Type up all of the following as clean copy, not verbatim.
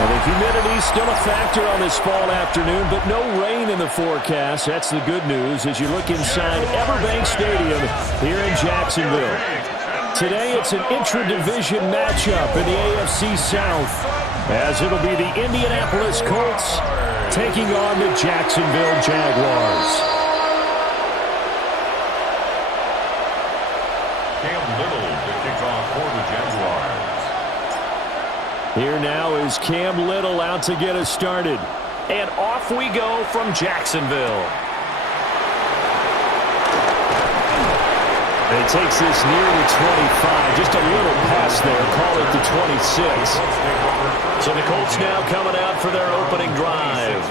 Well, the humidity's still a factor on this fall afternoon, but no rain in the forecast. That's the good news as you look inside Everbank Stadium here in Jacksonville. Today, it's an intra-division matchup in the AFC South, as it'll be the Indianapolis Colts taking on the Jacksonville Jaguars. Here now is Cam Little out to get us started. And off we go from Jacksonville. It takes this near the 25. Just a little pass there. Call it the 26. So the Colts now coming out for their opening drive.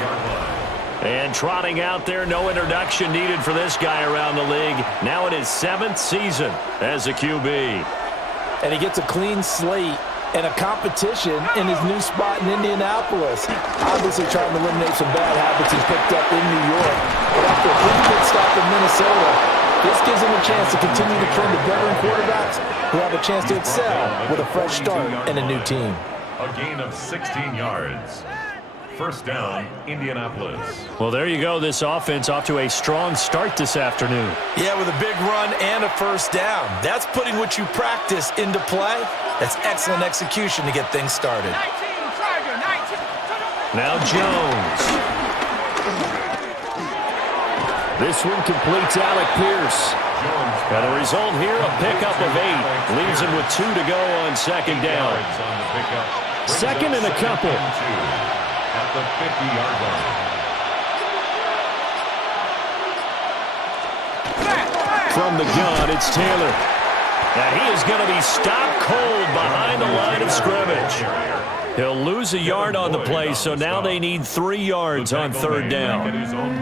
And trotting out there, no introduction needed for this guy around the league. Now in his 7th season as a QB. And he gets a clean slate and a competition in his new spot in Indianapolis. Obviously trying to eliminate some bad habits he picked up in New York. But after a pretty good stop in Minnesota, this gives him a chance to continue the trend of veteran quarterbacks who have a chance to excel with a fresh start and a new team. A gain of 16 yards. First down, Indianapolis. Well, there you go. This offense off to a strong start this afternoon. Yeah, with a big run and a first down. That's putting what you practice into play. That's excellent execution to get things started. Now Jones. This one completes Alec Pierce. And the result here, a pickup of 8. Leaves him with 2 to go on second down. Second and a couple. At the 50-yard line. From the gun, it's Taylor. And he is going to be stopped cold behind the line of scrimmage. He'll lose a yard on the play, so now they need 3 yards on third down.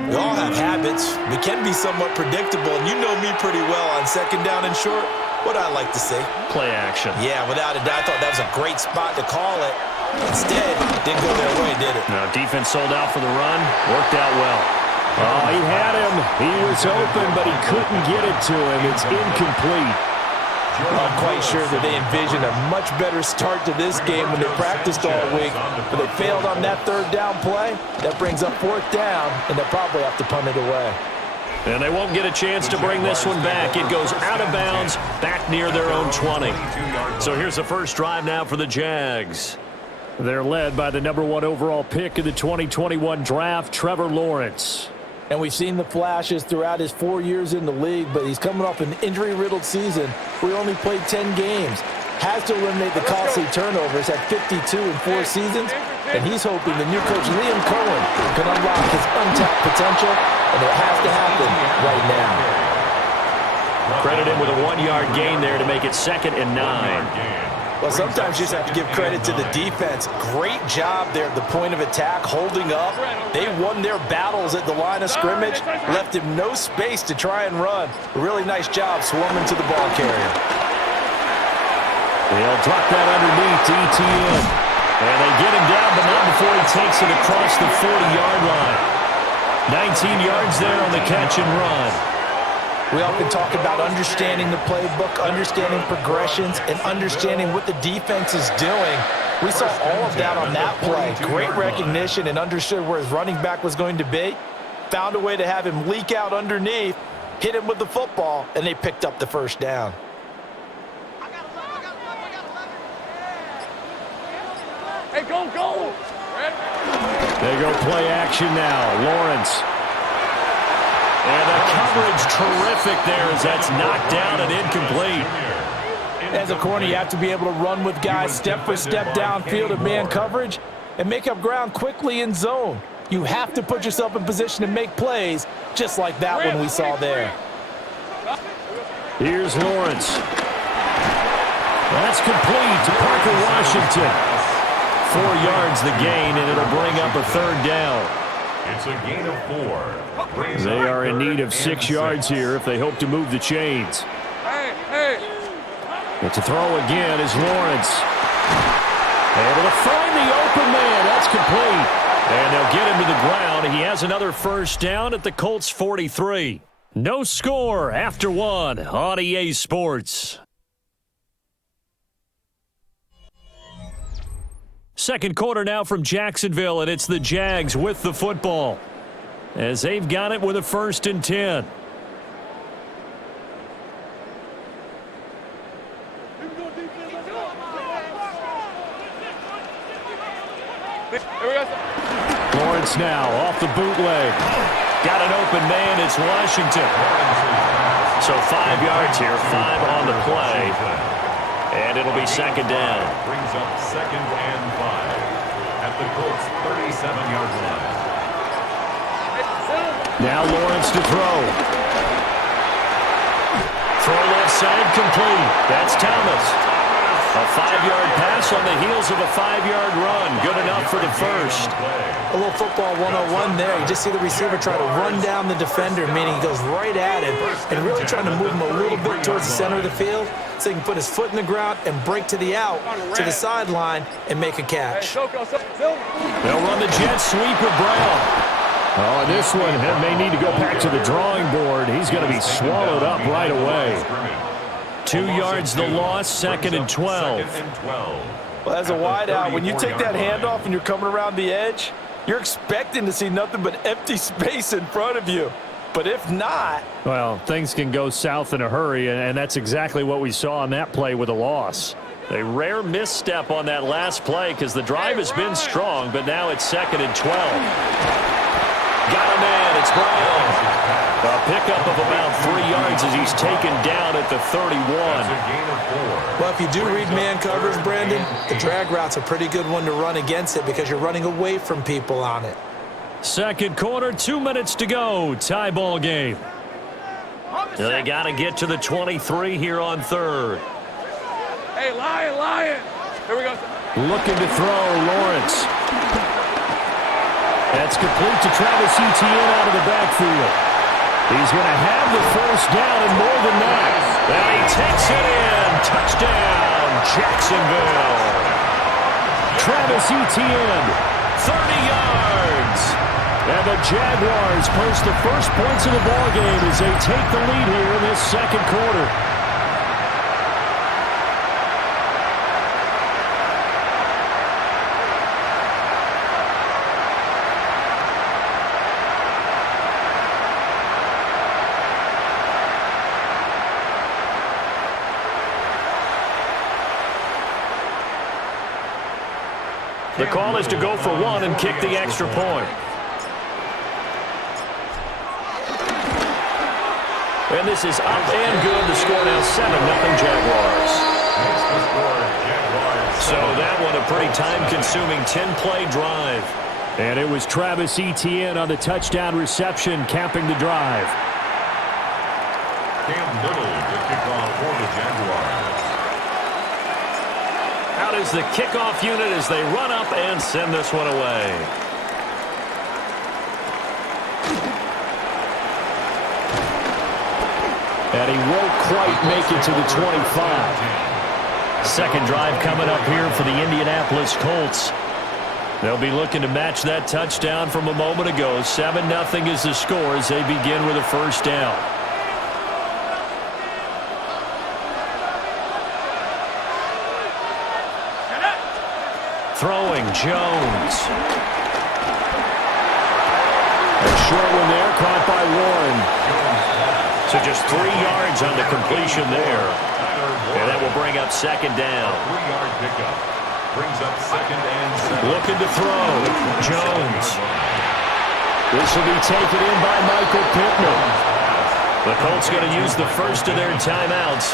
We all have habits. We can be somewhat predictable, and you know me pretty well on second down and short. What I like to say? Play action. Yeah, without a doubt, I thought that was a great spot to call it. Instead, didn't go their way, did it? No, defense sold out for the run. Worked out well. Oh, he had him. He was open, but he couldn't get it to him. It's incomplete. I'm quite sure that they envisioned a much better start to this game when they practiced all week, but they failed on that third down play. That brings up fourth down, and they'll probably have to punt it away. And they won't get a chance to bring this one back. It goes out of bounds, back near their own 20. So here's the first drive now for the Jags. They're led by the #1 overall pick in the 2021 draft, Trevor Lawrence. And we've seen the flashes throughout his 4 years in the league, but he's coming off an injury-riddled season where he only played 10 games. Has to eliminate the costly turnovers at 52 in 4 seasons, and he's hoping the new coach, Liam Cohen, can unlock his untapped potential, and it has to happen right now. Credit him with a 1-yard gain there to make it 2nd and 9. Well, sometimes you just have to give credit to the defense. Great job there at the point of attack, holding up. They won their battles at the line of scrimmage, left him no space to try and run. A really nice job swarming to the ball carrier. They'll drop that underneath to ETN. And they get him down, but not before he takes it across the 40-yard line. 19 yards there on the catch and run. We often talk about understanding the playbook, understanding progressions, and understanding what the defense is doing. We saw all of that on that play. Great recognition and understood where his running back was going to be. Found a way to have him leak out underneath, hit him with the football, and they picked up the first down. Hey, go! They go play action now. Lawrence. And the coverage terrific there as that's knocked down and incomplete. As a corner, you have to be able to run with guys step for step downfield in man coverage and make up ground quickly in zone. You have to put yourself in position to make plays just like that one we saw there. Here's Lawrence. That's complete to Parker Washington. 4 yards the gain, and it'll bring up a third down. It's a gain of 4. They are in need of 6 yards here if they hope to move the chains. Hey! But to throw again is Lawrence. Able to find the open man. That's complete. And they'll get him to the ground. He has another first down at the Colts 43. No score after 1 on EA Sports. Second quarter now from Jacksonville, and it's the Jags with the football as they've got it with a 1st and 10. Lawrence now off the bootleg. Got an open man. It's Washington. So 5 yards here, 5 on the play. And it'll be 2nd down. Brings up 2nd and 5 at the Colts 37-yard line. Now Lawrence to throw. Throw left side complete. That's Thomas. A 5-yard pass on the heels of a 5-yard run. Good enough for the first. A little football 101 there. You just see the receiver try to run down the defender, meaning he goes right at him and really trying to move him a little bit towards the center of the field so he can put his foot in the ground and break to the out, to the sideline, and make a catch. They'll run the jet sweep with Brown. Oh, and this one may need to go back to the drawing board. He's going to be swallowed up right away. 2 yards the loss, 2nd and 12. Well, as a wideout, when you take that handoff and you're coming around the edge, you're expecting to see nothing but empty space in front of you. But if not... Well, things can go south in a hurry, and that's exactly what we saw on that play with a loss. A rare misstep on that last play because the drive has been strong, but now it's 2nd and 12. Got a man, it's Brown. A pickup of about 3 yards as he's taken down at the 31. Well, if you do read man coverage, Brandon, the drag route's a pretty good one to run against it because you're running away from people on it. Second quarter, 2 minutes to go. Tie ball game. They got to get to the 23 here on 3rd. Hey, Lion. Here we go. Looking to throw, Lawrence. That's complete to Travis Etienne out of the backfield. He's going to have the 1st down and more than that. And he takes it in. Touchdown, Jacksonville. Travis Etienne, 30 yards. And the Jaguars post the first points of the ballgame as they take the lead here in this 2nd quarter. The call is to go for 1 and kick the extra point. And this is up and good. The score now 7-0 Jaguars. So that one a pretty time-consuming 10-play drive. And it was Travis Etienne on the touchdown reception capping the drive. Cam Little to kick off for the Jaguars. Out is the kickoff unit as they run up and send this one away. And he won't quite make it to the 25. Second drive coming up here for the Indianapolis Colts. They'll be looking to match that touchdown from a moment ago. 7-0 is the score as they begin with a 1st down. Throwing, Jones. A short one there, caught by Warren. So just 3 yards on the completion there. And that will bring up 2nd down. 3-yard pickup. Brings up 2nd and 7. Looking to throw, Jones. This will be taken in by Michael Pittman. The Colts going to use the first of their timeouts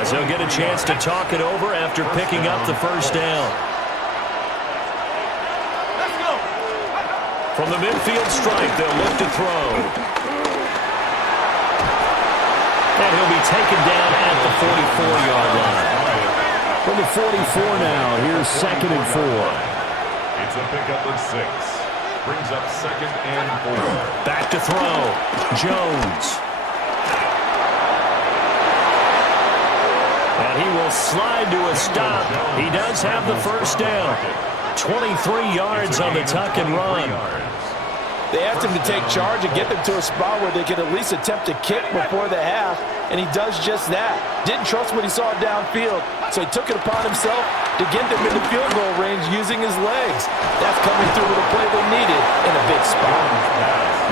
as they'll get a chance to talk it over after picking up the 1st down. From the midfield stripe, they'll look to throw. And he'll be taken down at the 44-yard line. From the 44 now, here's 2nd and 4. It's a pickup of 6. Brings up 2nd and 4. Back to throw, Jones. And he will slide to a stop. He does have the 1st down. 23 yards on the tuck and run. They asked him to take charge and get them to a spot where they could at least attempt to kick before the half. and he does just that. Didn't trust what he saw downfield, so he took it upon himself to get them into field goal range using his legs. That's coming through with a play they needed in a big spot.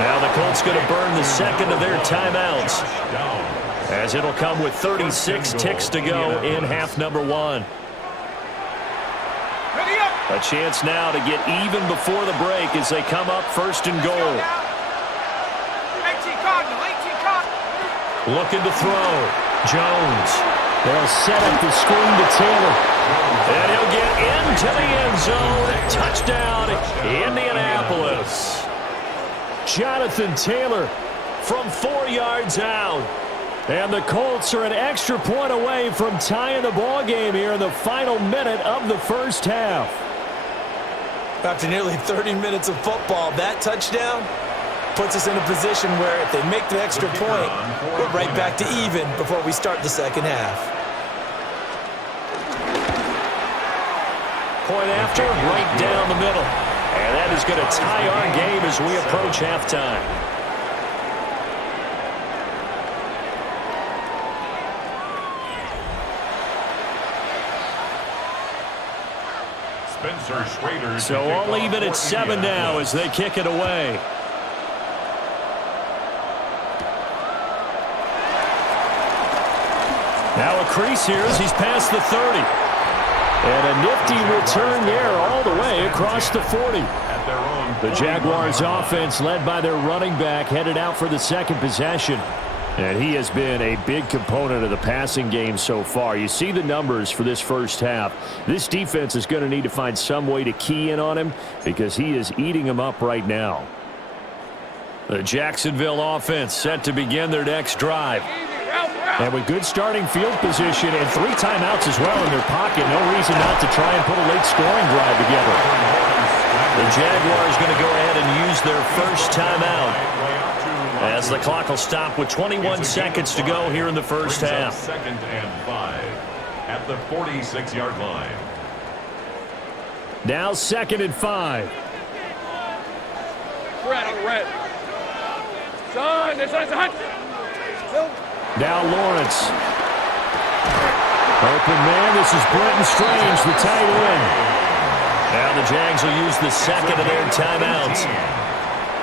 Now the Colts going to burn the second of their timeouts, as it'll come with 36 ticks to go in half number 1. A chance now to get even before the break as they come up first and goal. Looking to throw. Jones. They'll set up the screen to Taylor. And he'll get into the end zone. Touchdown, Indianapolis. Jonathan Taylor from 4 yards out. And the Colts are an extra point away from tying the ball game here in the final minute of the first half. After nearly 30 minutes of football, that touchdown puts us in a position where if they make the extra point, we're right back to even before we start the second half. Point after, right down the middle. And that is going to tie our game as we approach halftime. So all even at 7 now as they kick it away. Now a crease here as he's past the 30. And a nifty return there all the way across the 40. The Jaguars offense led by their running back headed out for the second possession. And he has been a big component of the passing game so far. You see the numbers for this first half. This defense is going to need to find some way to key in on him because he is eating them up right now. The Jacksonville offense set to begin their next drive. And with good starting field position and 3 timeouts as well in their pocket, no reason not to try and put a late scoring drive together. The Jaguars going to go ahead and use their first timeout, as the clock will stop with 21 seconds to go here in the first half. Second and 5 at the 46-yard line. Now second and 5. Red. Son, this is hot. Now Lawrence. Open man, this is Brenton Strange, the tight end. Now the Jags will use the second of their timeouts.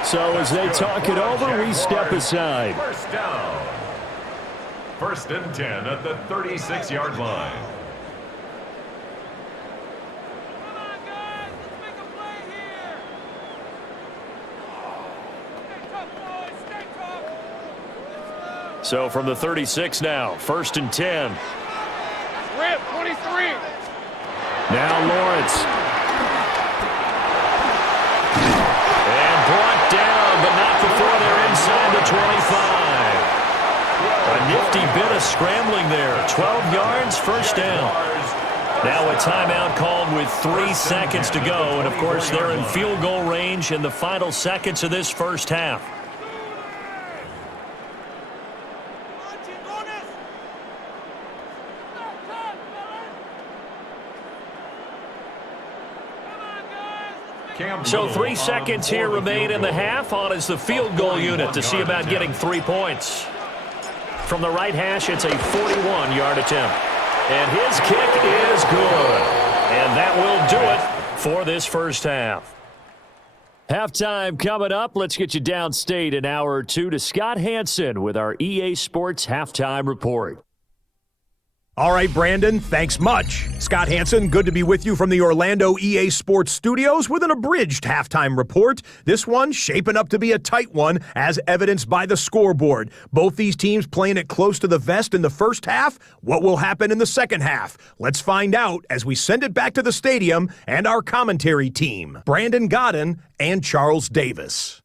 So as they talk it over, we step aside. First down. First and 10 at the 36-yard line. Come on, guys. Let's make a play here. Stay tough, boys. Stay tough. So from the 36 now, first and 10. Rip, 23. Now Lawrence. And brought down, but not before they're inside the 25. A nifty bit of scrambling there. 12 yards, first down. Now a timeout called with 3 seconds to go. And, of course, they're in field goal range in the final seconds of this first half. So 3 seconds here remain in the half on as the field goal unit to see about getting 3 points. From the right hash, it's a 41-yard attempt. And his kick is good. And that will do it for this first half. Halftime coming up. Let's get you downstate an hour or two to Scott Hanson with our EA Sports Halftime Report. All right, Brandon, thanks much. Scott Hanson, good to be with you from the Orlando EA Sports Studios with an abridged halftime report. This one shaping up to be a tight one, as evidenced by the scoreboard. Both these teams playing it close to the vest in the first half. What will happen in the second half? Let's find out as we send it back to the stadium and our commentary team, Brandon Godden and Charles Davis.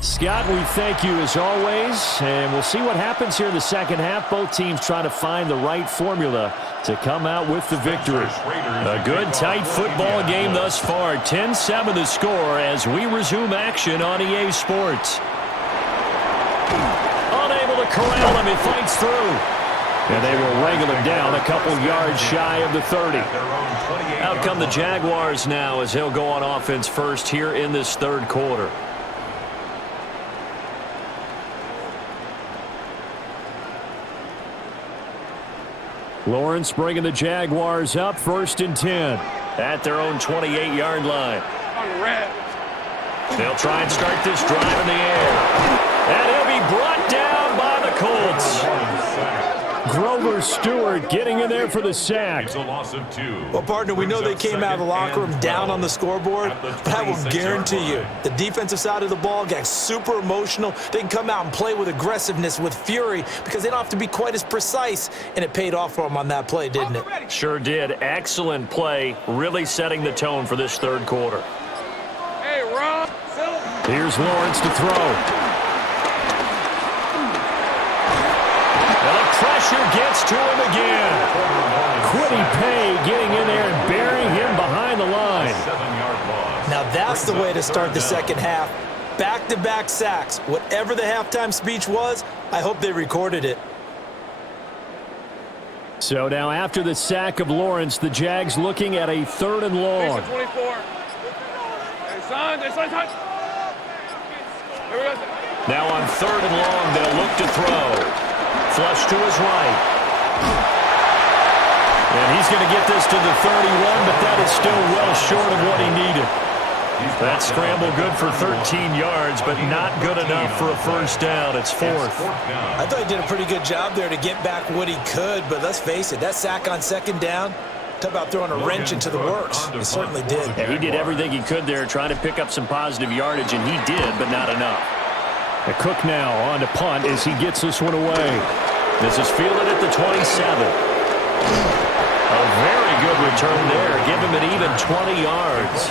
Scott, we thank you as always, and we'll see what happens here in the second half. Both teams trying to find the right formula to come out with the victory. A good, tight football game thus far. 10-7 the score as we resume action on EA Sports. Unable to corral him. He fights through. And they will wrangle him down a couple yards shy of the 30. Out come the Jaguars now as he'll go on offense first here in this third quarter. Lawrence bringing the Jaguars up, 1st and 10 at their own 28-yard line. They'll try and start this drive in the air. And he'll be brought down by the Colts. Grover Stewart getting in there for the sack. It's a loss of 2. Well, partner, we know they came out of the locker room down on the scoreboard, but I will guarantee you the defensive side of the ball got super emotional. They can come out and play with aggressiveness, with fury, because they don't have to be quite as precise, and it paid off for them on that play, didn't it? Sure did. Excellent play, really setting the tone for this third quarter. Hey, Rob. Here's Lawrence to throw. Pressure gets to him again. Quiddy Pay getting in there and burying him behind the line. 7-yard loss. Now that's the way to start the second half. Back-to-back sacks. Whatever the halftime speech was, I hope they recorded it. So now after the sack of Lawrence, the Jags looking at a 3rd and long. 24. Hey, son. Here we go. Now on 3rd and long, they'll look to throw. Flush to his right. And he's going to get this to the 31, but that is still well short of what he needed. That scramble good for 13 yards, but not good enough for a first down. It's 4th. I thought he did a pretty good job there to get back what he could, but let's face it, that sack on 2nd down, talk about throwing a wrench into the works. He certainly did. Yeah, he did everything he could there, trying to pick up some positive yardage, and he did, but not enough. The Cook now on to punt as he gets this one away. This is fielded at the 27. A very good return there. Give him an even 20 yards.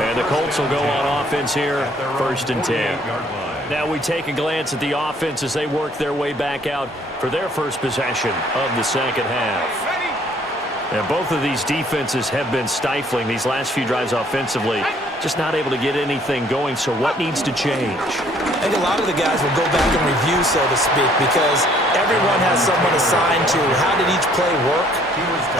And the Colts will go on offense here, 1st and 10. Now we take a glance at the offense as they work their way back out for their first possession of the second half. And both of these defenses have been stifling these last few drives offensively. Just not able to get anything going, so what needs to change? I think a lot of the guys will go back and review, so to speak, because everyone has someone assigned to how did each play work.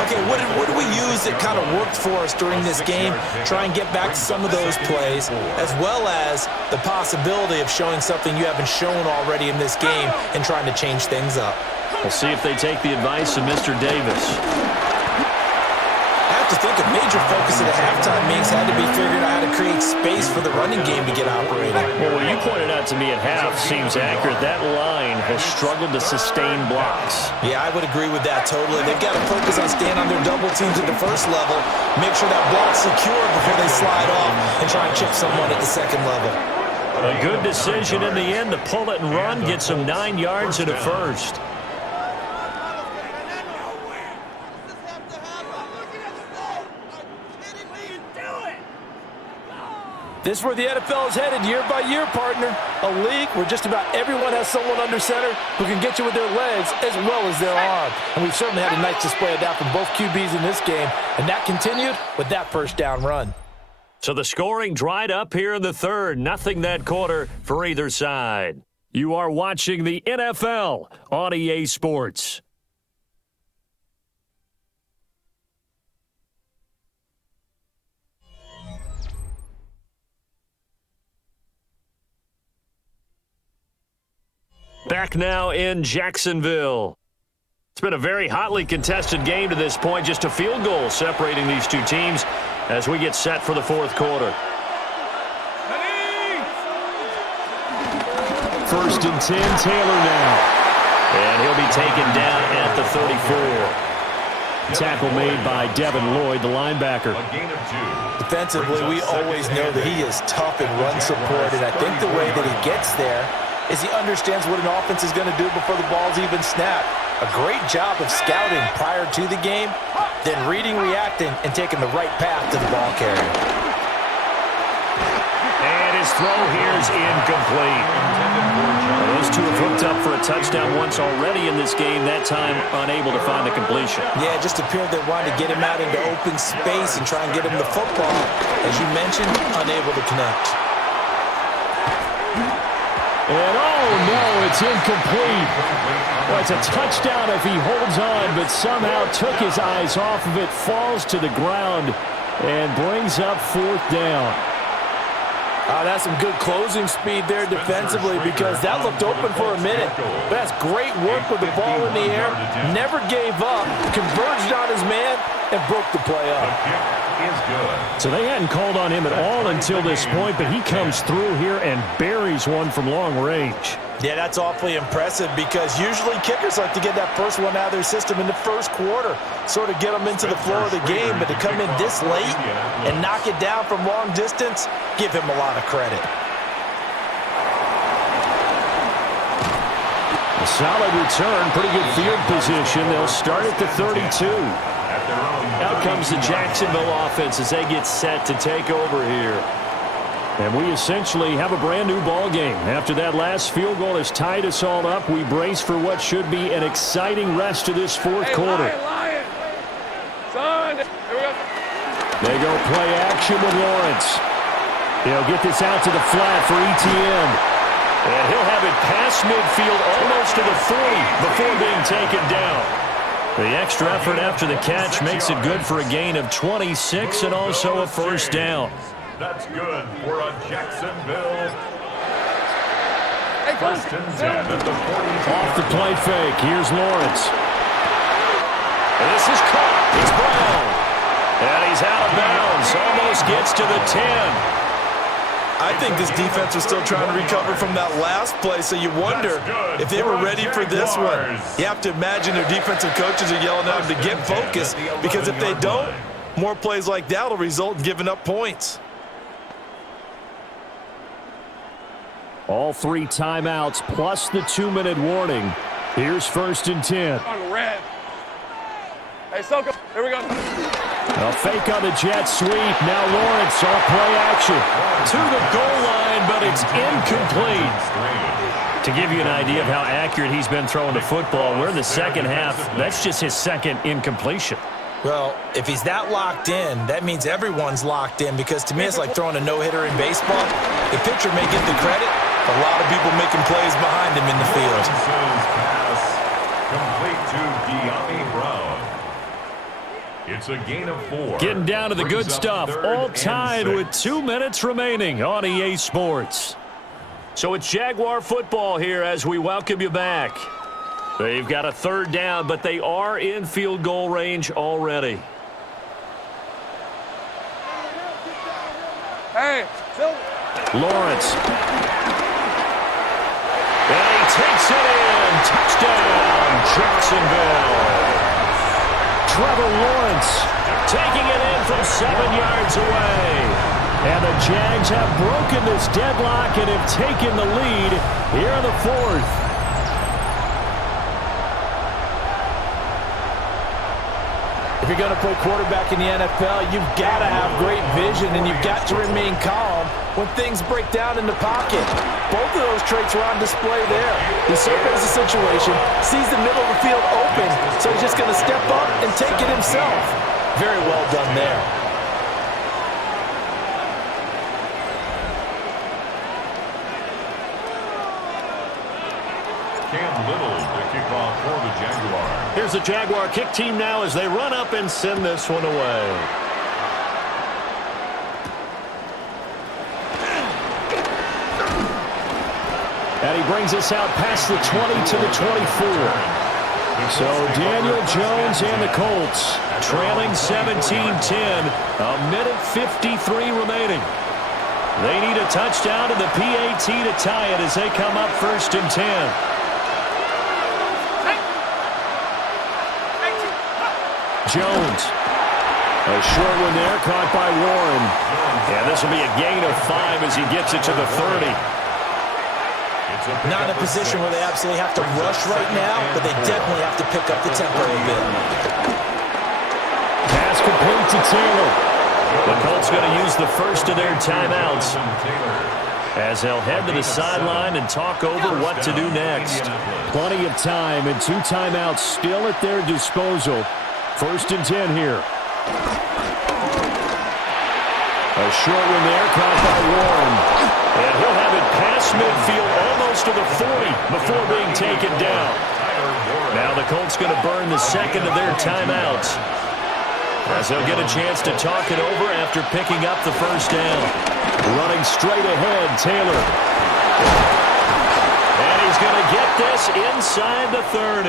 Okay, what did we use that kind of worked for us during this game? Try and get back to some of those plays, as well as the possibility of showing something you haven't shown already in this game and trying to change things up. We'll see if they take the advice of Mr. Davis. To think a major focus at the halftime means had to be figuring out how to create space for the running game to get operating. Well, what you pointed out to me at half seems accurate. That line has struggled to sustain blocks. Yeah, I would agree with that totally. They've got to focus on staying on their double teams at the first level, make sure that block's secure before they slide off and try and chip someone at the second level. A good decision in the end to pull it and run, get some 9 yards in a first. This is where the NFL is headed year by year, partner. A league where just about everyone has someone under center who can get you with their legs as well as their arm. And we've certainly had a nice display of that from both QBs in this game. And that continued with that first down run. So the scoring dried up here in the third. Nothing that quarter for either side. You are watching the NFL on EA Sports. Back now in Jacksonville. It's been a very hotly contested game to this point. Just a field goal separating these two teams as we get set for the fourth quarter. 1st and 10, Taylor now. And he'll be taken down at the 34. Tackle made by Devin Lloyd, the linebacker. A gain of 2. Defensively, we always know that he is tough in run support, and I think the way that he gets there is he understands what an offense is going to do before the ball's even snapped. A great job of scouting prior to the game, then reading, reacting, and taking the right path to the ball carrier. And his throw here is incomplete. Those two have hooked up for a touchdown once already in this game, that time unable to find the completion. Yeah, it just appeared they wanted to get him out into open space and try and get him the football. As you mentioned, unable to connect. And oh no, it's incomplete. Well, it's a touchdown if he holds on, but somehow took his eyes off of it, falls to the ground, and brings up 4th down. That's some good closing speed there defensively because that looked open for a minute. But that's great work with the ball in the air. Never gave up, converged on his man, and broke the play up. So they hadn't called on him at all until this point, but he comes through here and buries one from long range. Yeah, that's awfully impressive because usually kickers like to get that first one out of their system in the first quarter, sort of get them into the flow of the game, but to come in this late and knock it down from long distance, give him a lot of credit. A solid return, pretty good field position. They'll start at the 32. Out comes the Jacksonville offense as they get set to take over here. And we essentially have a brand-new ball game. After that last field goal has tied us all up, we brace for what should be an exciting rest of this 4th quarter. Son, here we go. They go play action with Lawrence. He'll get this out to the flat for ETN. And he'll have it past midfield almost to the 40 before being taken down. The extra effort after the catch makes it good for a gain of 26 and also a first down. That's good for a Jacksonville. Hey, First and 10 at the 42. Off the play fake. Here's Lawrence. And this is caught. It's Brown. And he's out of bounds. Almost gets to the 10. I think this defense was still trying to recover from that last play, so you wonder if they were ready for this one. You have to imagine their defensive coaches are yelling at them to get focused, because if they don't, more plays like that will result in giving up points. All 3 timeouts plus the 2-minute warning. Here's 1st and 10. On red. Hey, Soko, here we go. A fake on the jet sweep. Now Lawrence off play action. To the goal line, but it's incomplete. To give you an idea of how accurate he's been throwing the football, we're in the second half. That's just his 2nd incompletion. Well, if he's that locked in, that means everyone's locked in, because to me it's like throwing a no-hitter in baseball. The pitcher may get the credit, but a lot of people making plays behind him in the field. Pass complete to De'Ami Brown. It's a gain of 4. Getting down to the good stuff. All tied with 2 minutes remaining on EA Sports. So it's Jaguar football here as we welcome you back. They've got a 3rd down, but they are in field goal range already. Hey, Lawrence. And he takes it in. Touchdown, Jacksonville. Trevor Lawrence taking it in from 7 yards away. And the Jags have broken this deadlock and have taken the lead here in the 4th. If you're going to play quarterback in the NFL, you've got to have great vision, and you've got to remain calm when things break down in the pocket. Both of those traits are on display there. He surveys the situation, sees the middle of the field open, so he's just going to step up and take it himself. Very well done there. Cam Little to kick off for the Jaguars. Here's the Jaguar kick team now as they run up and send this one away. And he brings us out past the 20 to the 24. So Daniel Jones and the Colts trailing 17-10. A minute 53 remaining. They need a touchdown and the PAT to tie it as they come up 1st and 10. Jones. A short one there, caught by Warren. And this will be a gain of 5 as he gets it to the 30. Not in a position where they absolutely have to rush right now, but they definitely have to pick up the tempo a bit. Pass complete to Taylor. The Colts going to use the first of their timeouts as they'll head to the sideline and talk over what to do next. Plenty of time and 2 timeouts still at their disposal. 1st and 10 here. A short one there, caught by Warren. And he'll have it past midfield, almost gets to the 40 before being taken down. Now the Colts going to burn the second of their timeouts, as they'll get a chance to talk it over after picking up the first down. Running straight ahead, Taylor. And he's going to get this inside the 30.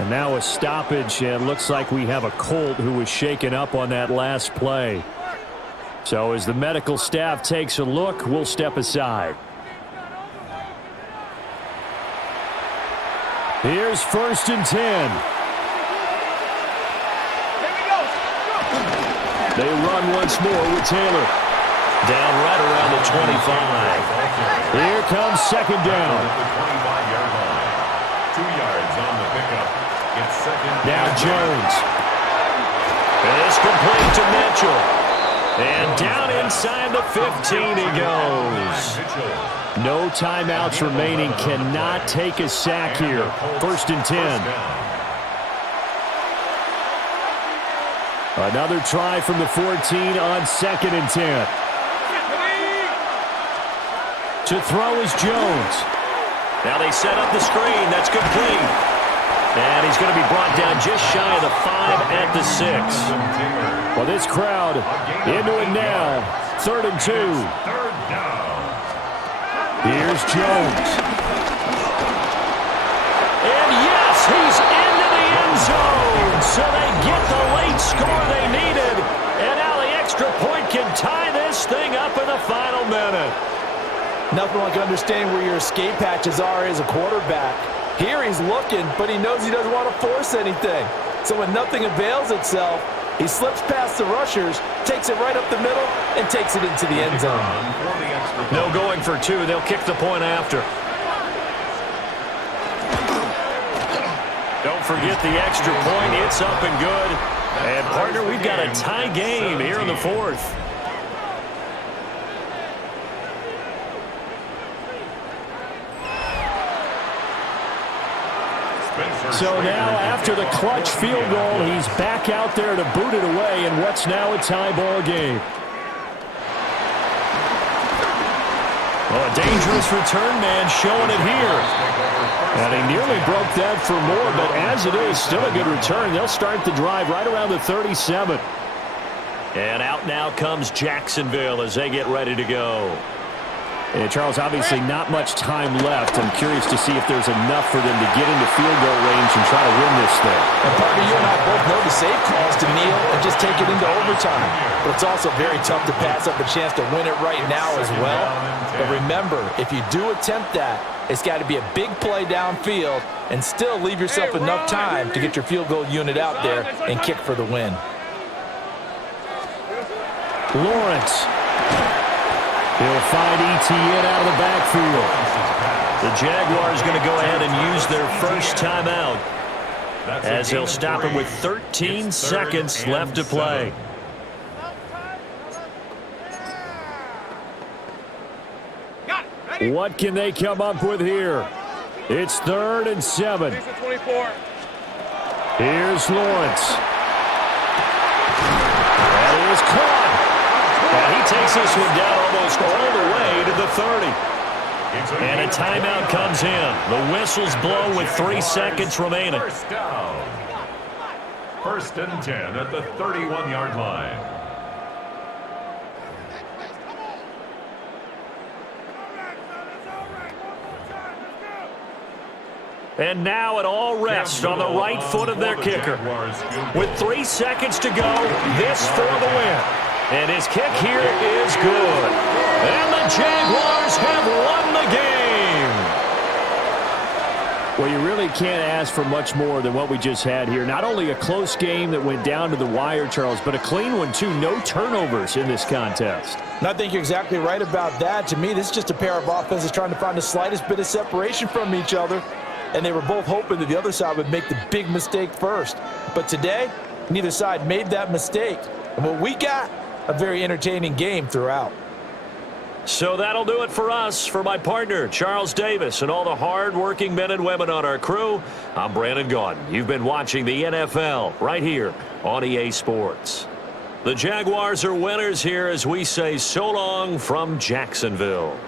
And now a stoppage, and looks like we have a Colt who was shaken up on that last play. So as the medical staff takes a look, we'll step aside. Here's 1st and 10. They run once more with Taylor. Down right around the 25. Here comes 2nd down. 25-yard line. 2 yards on the pickup. It's 2nd. Now Jones. It's complete to Mitchell. And down inside the 15 he goes. No timeouts remaining. Cannot take a sack here. 1st and 10. Another try from the 14 on 2nd and 10. To throw is Jones. Now they set up the screen. That's complete. And he's going to be brought down just shy of the 5 at the 6. Well, this crowd into it now. 3rd and 2. Here's Jones. And yes, he's into the end zone. So they get the late score they needed. And now the extra point can tie this thing up in the final minute. Nothing like understanding where your escape hatches are as a quarterback. Here he's looking, but he knows he doesn't want to force anything. So when nothing avails itself, he slips past the rushers, takes it right up the middle, and takes it into the end zone. No going for 2. They'll kick the point after. Don't forget the extra point. It's up and good. And, partner, we've got a tie game here in the 4th. So now, after the clutch field goal, he's back out there to boot it away in what's now a tie ball game. Well, a dangerous return man showing it here. And he nearly broke that for more, but as it is, still a good return. They'll start the drive right around the 37. And out now comes Jacksonville as they get ready to go. And Charles, obviously not much time left. I'm curious to see if there's enough for them to get into field goal range and try to win this thing. And partner, you and I both know the safe calls to kneel and just take it into overtime. But it's also very tough to pass up a chance to win it right now as well. But remember, if you do attempt that, it's got to be a big play downfield and still leave yourself enough time to get your field goal unit out there and kick for the win. Lawrence. He'll find Etienne out of the backfield. The Jaguars going to go ahead and use their first timeout, as they'll stop him with 13 seconds left to play. What can they come up with here? It's 3rd and 7. Here's Lawrence. That is caught. Now he takes this one down almost all the way to the 30. And a timeout comes in. The whistles blow with 3 seconds remaining. First down. 1st and 10 at the 31-yard line. And now it all rests on the right foot of their kicker. With 3 seconds to go, this for the win. And his kick here is good. And the Jaguars have won the game. Well, you really can't ask for much more than what we just had here. Not only a close game that went down to the wire, Charles, but a clean one, too. No turnovers in this contest. And I think you're exactly right about that. To me, this is just a pair of offenses trying to find the slightest bit of separation from each other. And they were both hoping that the other side would make the big mistake first. But today, neither side made that mistake. And what we got, a very entertaining game throughout. So that'll do it for us. For my partner, Charles Davis, and all the hard-working men and women on our crew, I'm Brandon Gaudin. You've been watching the NFL right here on EA Sports. The Jaguars are winners here as we say so long from Jacksonville.